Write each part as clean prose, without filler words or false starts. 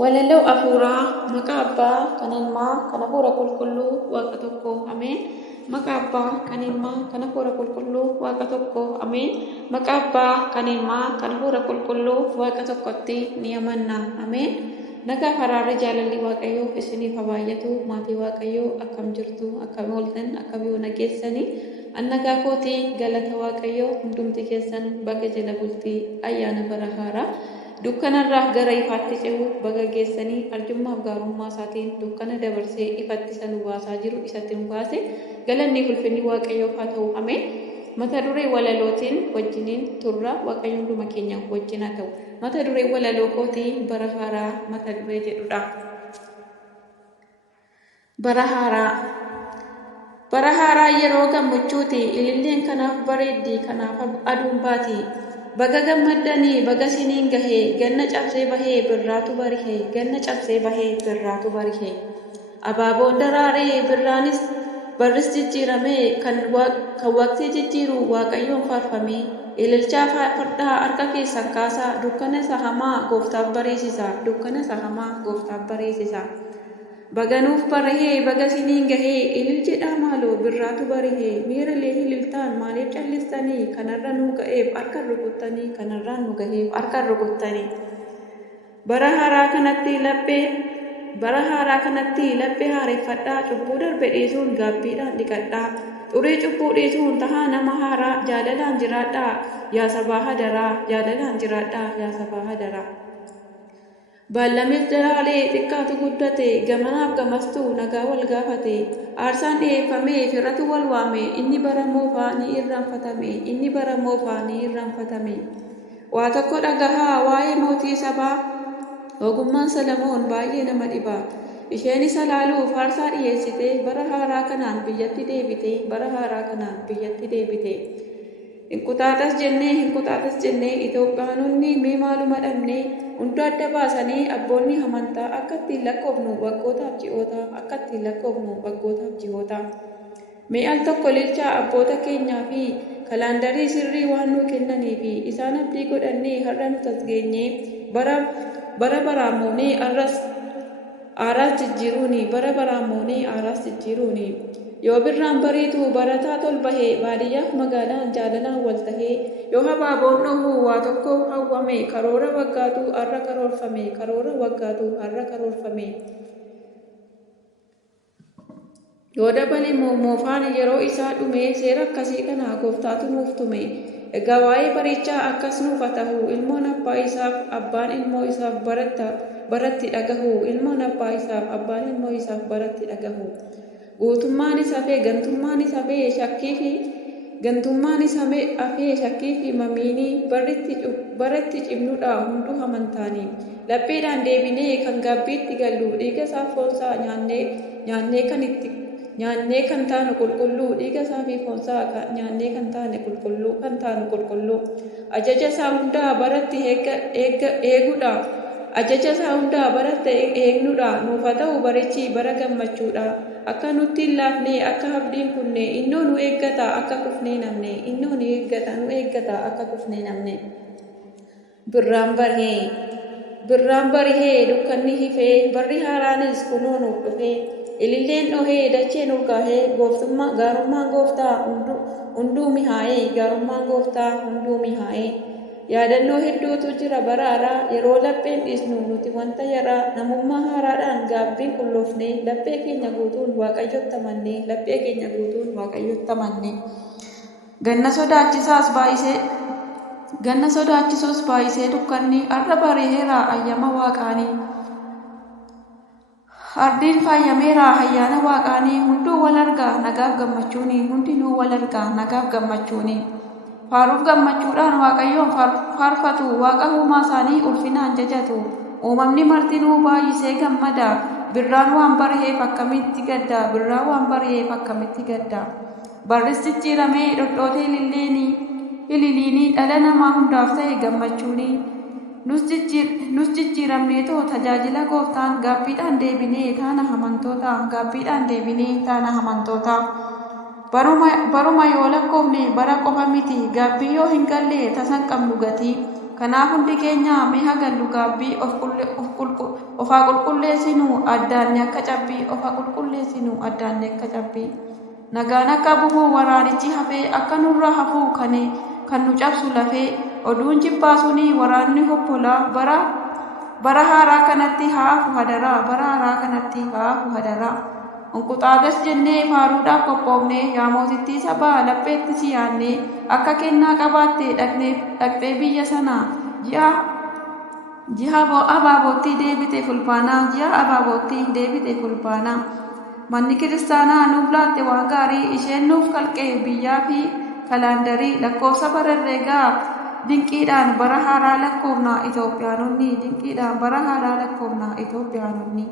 Walaloo afuuraa maqaa abbaa kan ilmaa kan hafuura qulqulluu waaqa tokko ameen. Maqaa abbaa kan ilmaa kan hafuura qulqulluu waaqa tokko ameen. Maqaa abbaa kan ilmaa kan hafuura qulqulluu waaqa tokkotti ni amanna ameen. Nagaa araarri jaalalli waaqayyoo isiniif haa baay'atu. Maatii waaqayyoo akkam jirtu akkam ooltan akkam yoo nageessanii annagaa kootii galata waaqayyoo hundumti keessan baga jala bultii ayyaana bara haaraa dukkanarraa gara ifaatti ce'uu baga geessanii arjummaaf gaarummaa isaatiin dukkana dabarsee ifatti isa nu baasaa jiru isatti nu baase galanni ulfinni waaqayyoof haa ta'u ameen. Mata duree walalootiin wajjiniin turra waaqayyo hunduma keenya wajjin haa ta'u. Mata duree walaloo kootii bara haaraa mata duree jedhudha. Bara haaraa. Bara haaraa yeroo gammachuuti ililleen kanaaf bareeddi kanaaf aduun baati. Baga gammaddanii baga siniin gahee ganna cabsee bahee birraatu barihee ganna cabsee bahee birraatu barihee. Abaaboon daraaree birraanis barris jijjiiramee kan waqtii jijjiiru waaqayyoon faarfamee ililchaa fardhaa harka keessan kaasaa dukkana isa hamaa gooftaaf bareessisa dukkana isa hamaa gooftaaf bareessisa. Baganuuf barihee baga siniin gahee ilil jedhaa maaloo birraatu barihee miiralee ililtaan maaliif callistanii kanarra nu ga'eef harka rukuttanii kanarraan nu ga'eef harka rukuttanii. Bara haaraa kanatti laphee haareffadhaa cubbuu darbe dhiisuun gaabbiidhaan dhiqadhaa xurii cubbuu dhiisuun tahaa nama haaraa jaalalaan jiraadhaa yaa sabaa hadaraa jaalalaan jiraadhaa yaa sabaa hadaraa. Baallamees daraalee xiqqaatu guddate gamanaaf gamastuu nagaa wal gaafate aarsaan dhiyeeffamee firratu wal waame inni bara moofaa ni irraanfatame inni bara moofaa ni irraanfatame. Waa tokko dhagahaa waa'ee mootii sabaa ogummaan Salamoon baay'ee nama dhiba. Isheen isa laaluuf aarsaa dhiyeessite bara haaraa kanaan biyyatti deebite bara haaraa kanaan biyyatti deebite. Hinqutaatas jennee Itoophiyaanonni mee maaluma dhabnee hunda adda baasanii abboonni amantaa akka ittiin lakkoofnu waggootaaf ji'ootaa. Mee al tokko lilchaa abboota keenyaa fi kalaandarii sirrii waan nu kennanii fi isaan abdii godhannee har'a nu tasgeenyee bara baraamoonee aaraas jijjiiruuni. Yoo birraan bariitu barataa tol bahee baadiyyaaf magaalaan jaalalaan wal tahee yoo habaaboon dhohuu waa tokko hawwame karoora waggaatu har'a karoorfame. Yoo dabale moofaan yeroo isaa dhumee seera akkasii kana gooftaatu nuuf tume. Egaa waa'ee barichaa akkas nuuf haa ta'u ilmoon abbaa isaaf abbaan ilmoo isaaf baratti dhagahu ilmoon abbaa isaaf abbaan ilmoo isaaf baratti dhagahu. Guutummaan isaa fi gantummaan isaa fi shakkii fi mamiinii baratti cimnudha hunduu amantaanii. Lapheedhaan deebinee kan gaabbiitti gallu dhiiga isaa foonsaa nyaannee kan taanu qulqulluu dhiiga isaa fi foonsaa nyaannee kan taanu qulqulluu. Ajaja isaa hundaa baratti eeguudha. Ajaja isaa hundaa baratti eegnuudha. Nuuf haa ta'u barichi bara gammachuudha. Akka nutti hin laafne akka abdiin kunne innoo nu eeggata akka kufnee namne. Birraan barihee dukkanni hifee barri haaraanis kunoo nuuf dhufee ililleen dhohee dacheen urgaahee gaarummaan gooftaa hunduu mihaa'ee. Yaadannoo hedduutu jira bara haaraa yeroo lapheen dhiisnu nuti wanta yaraa namummaa haaraadhaan gaabbii qulloofne laphee keenya guutuun waaqayyotti amanne. Ganna sodaachisoos baay'isee dukkanni har'a bari'eera ayyaana waaqaanii. Ardiin faayyameera ayyaana waaqaanii hunduu wal argaa nagaaf gammachuuni. Faaruuf gammachuudhaan waaqayyoon faarfatu waaqa uumaa isaanii ulfinaan jajatu. Uumamni martinuu baay'isee gammada. Birraan waan bari'eef akkamitti gadda. Barris jijjiiramee dhodhootee ililiinii dhala namaa hundaaf ta'e gammachuuni. Nus jijjiiramneetoo tajaajila gooftaan gaabbiidhaan deebinee taana amantoota. Baruma yoo lakkoofne bara qofa miti gaabbii yoo hin galle tasan qabnu gatii. Kanaaf hundi keenya mee hagallu gaabbii ofaa qulqulleessinu addaanni akka cabbii ofaa qulqulleessinu addaanni akka cabbii nagaan akka bu'u waraanichi hafee akka nurra hafuu kan nu cabsu lafee oduun jibbaa suni waraanni hoppola bara haaraa kanatti haafu hadaraa bara haaraa kanatti haafu hadaraa Unqutaadas jennee faaruudhaaf qophoofne yaa mootittii sabaa lapheetti si yaadne akka kennaa qabaatte dhaqxee biyya sanaa ji'a abaabootti deebite fulbaanaa manni kiristaanaa nuuf laatte waan gaarii isheen nuuf kalqee biyyaa fi kalaandarii lakkoofsa bararreegaa dinqiidhaan bara haaraa lakkoofnaa Itoophiyaanonni dinqiidhaan bara haaraa lakkoofnaa Itoophiyaanonni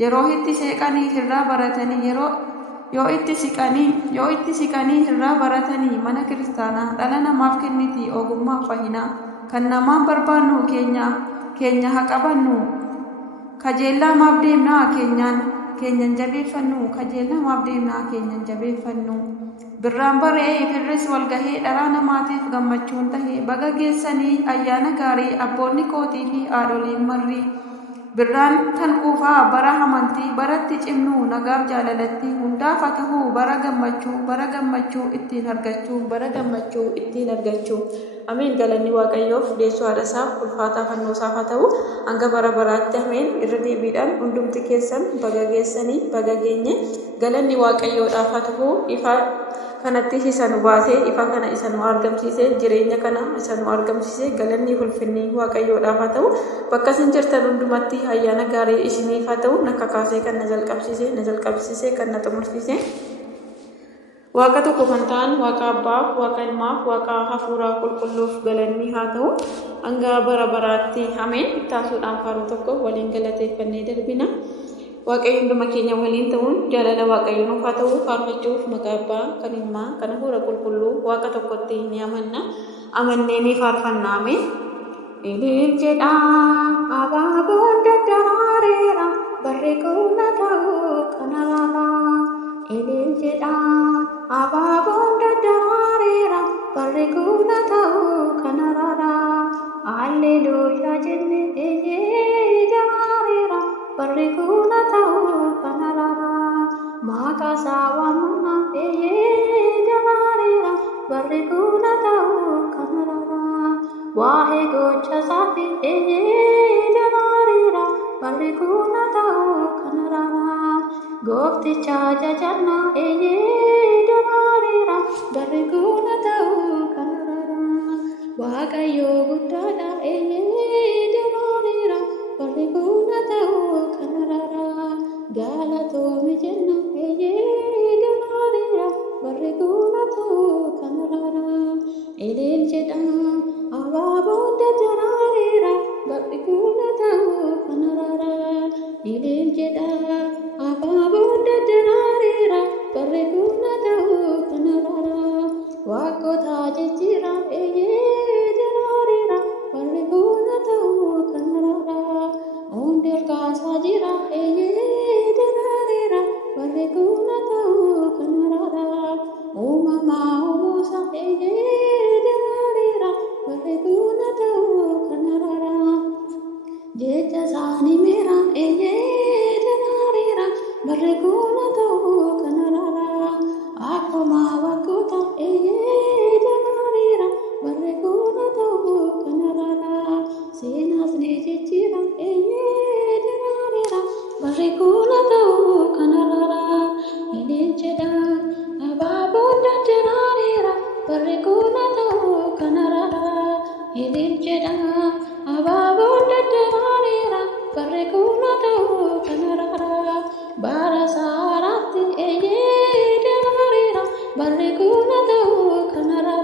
yeroo itti seeqanii irraa baratanii yoo itti siqanii irraa baratanii mana kiristaanaa dhala namaaf kenniti ogummaa fahinaa kan namaan barbaannu keenya haa qabannu kajeellamaaf deemnaa keenyan jabeeffannu birraan baree firris walgahee dharaa namaatiif gammachuun tahee baga geessanii ayyaana gaarii abboonni kootii fi haadholiin marrii birraan kan kuufaa bara amantii baratti cimnu nagaaf jaalalatti hundaaf haa ta'u bara gammachuu ittiin argachuu ameen galanni waaqayyoof deessuu haadhasaaf ulfaataa fannoosaaf haa ta'u hanga bara baraatti ameen irra deebiidhaan hundumti keessan baga geessanii baga geenye galanni waaqayyoodhaaf haa ta'u ifa kanatti isa nu baasee ifa kana isa nu argamsiisee jireenya kana isa nu argamsiisee galanni ulfinni waaqayyoodhaaf haa ta'u bakka isin jirtan hundumatti ayyaana gaarii isiniif haa ta'u na kakaasee kan na jalqabsiisee kan na xumursiisee waaqa tokko kan ta'an waaqa abbaaf waaqa ilmaaf waaqa hafuuraa qulqulluuf galanni haa ta'u hanga bara baraatti ameen taasuudhaan faaruu tokko waliin galateeffannee darbina. Waaqayyo hunduma keenya waliin ta'uun jaalala waaqayyo nuuf haa ta'u faarfachuuf maqaa abbaa kan ilmaa kan hafuura qulqulluu waaqa tokkotti ni amanna amannee ni faarfanna ameen. Ilil jedhaa abaaboon daddarareera barree qonna ta'uu kana laalaa. Ilil jedhaa abaaboon daddarareera barree qonna ta'uu kana laalaa. Alleluuyaa jennee eeyyee darareera. Barree qonna ta'uu kana laalaa maqaa isaa waamna darareera barree qonna ta'uu kana laalaa waa'ee gocha isaatti darareera barree qonna ta'uu kana laalaa goofticha jajanna darareera barree qonna ta'uu kana laalaa waaqayyo guddaadha darareera barree qonna ta'uu kana laalaa galatoomii jenna darareera barree qonna ta'uu kana laalaa ilil jedhaa abaaboon daddarareera barree qonna ta'uu kana laalaa ilil jedhaa abaaboon daddarareera barree qonna ta'uu kana laalaa waaqota jijjiira darareera barree qonna ta'uu kana laalaa hundarkaasaa jira darareera barree qonna ta'uu kana laalaa uumamaa uumuusa darareera barree qonna ta'uu kana laalaa jecha isaanii meera darareera barree qonna ta'uu kana laalaa akkuma waggoota darareera barree qonna ta'uu kana laalaa seenaas ni jijjiira darareera barree qonna ta'uu kana laalaa ilil jedhaa abaaboon daddarareera barree qonna ta'uu kana laalaa ilil jedhaa abaaboon daddarareera barree qonna ta'uu kana laalaa bara saaraatti darareera barree qonna ta'uu kana laalaa.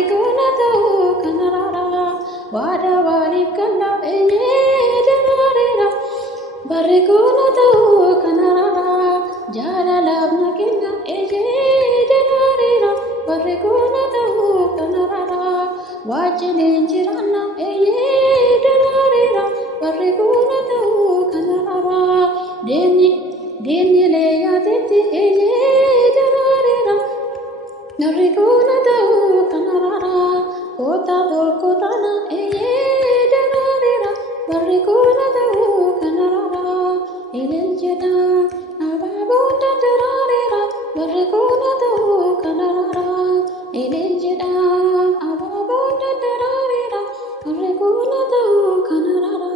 barri kuna ta'uu kanarara waada waliif kalla darareera barri kuna ta'uu kanarara jaalalaaf na kenna darareera barri kuna ta'uu kanarara wajjiniin jiraanna darareera barri kuna ta'uu kanarara deemni leeyyaatitti darareera barri kuna ta'uu kanarara koota tokko taana darareera barri kuna ta'uu kanarara ilil jedha abaaboon darareera barri kuna ta'uu kanarara ilil jedha abaaboon darareera barri kuna ta'uu kanarara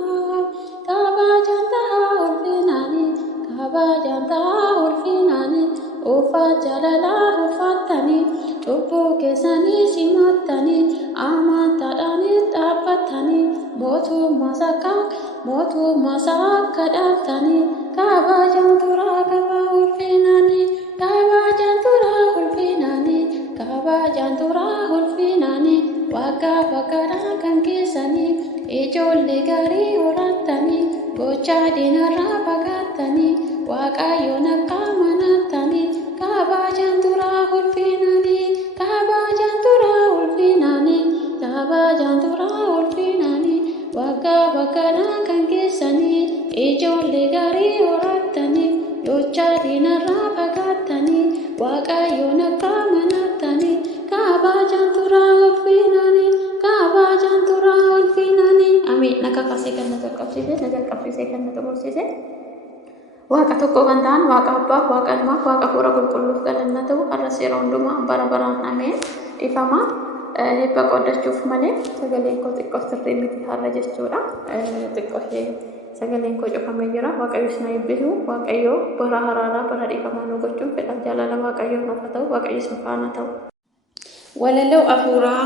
kabajaan ta'a ulfinaani kabajaan ta'a ulfinaani uffat jaalalaa uffattanii lubbuu keessanii simattanii amantaadhaan dhaabbattanii mootummaa akka dhaaltanii kabajaan turaa qabaa ulfinaanii kabajaan turaa ulfinaanii kabajaan turaa ulfinaanii waggaa waggaadhaan kan keessanii ijoollee gaarii horattanii gochaa diinarraa fagaattanii waaqayyoon akka amanattanii kabajaan turaa ulfinaanii kabajaan turaa ulfinaanii kabajaan turaa ulfinaanii waggaa waggaadhaan kan keessanii ijoollee gaarii horattanii gochaa diinarraa fagaattanii waaqayyoon akka amanattanii kabajaan turaa ulfinaanii kabajaan turaa ulfinaanii amiin naka kasee kan na jalqabsiisee kan na xumursiise waaqa tokko kan ta'an waaqa abbaa waaqa ilmaa waaqa hafuura qulqulluuf galanna ta'u har'as yeroo hundumaa bara baraan ameen dhiifama eebba qoodachuuf malee sagaleen koo xiqqoo sirrii miti har'a jechuudha xiqqoo ishee sagaleen koo cufamee jira waaqayyoos na eebbisu waaqayyoo bara haraaraa bara dhiifamaa nu gochuun fedha jaalala waaqayyoo naaf ta'u waaqayyoos nu faana ta'u walaloo hafuuraa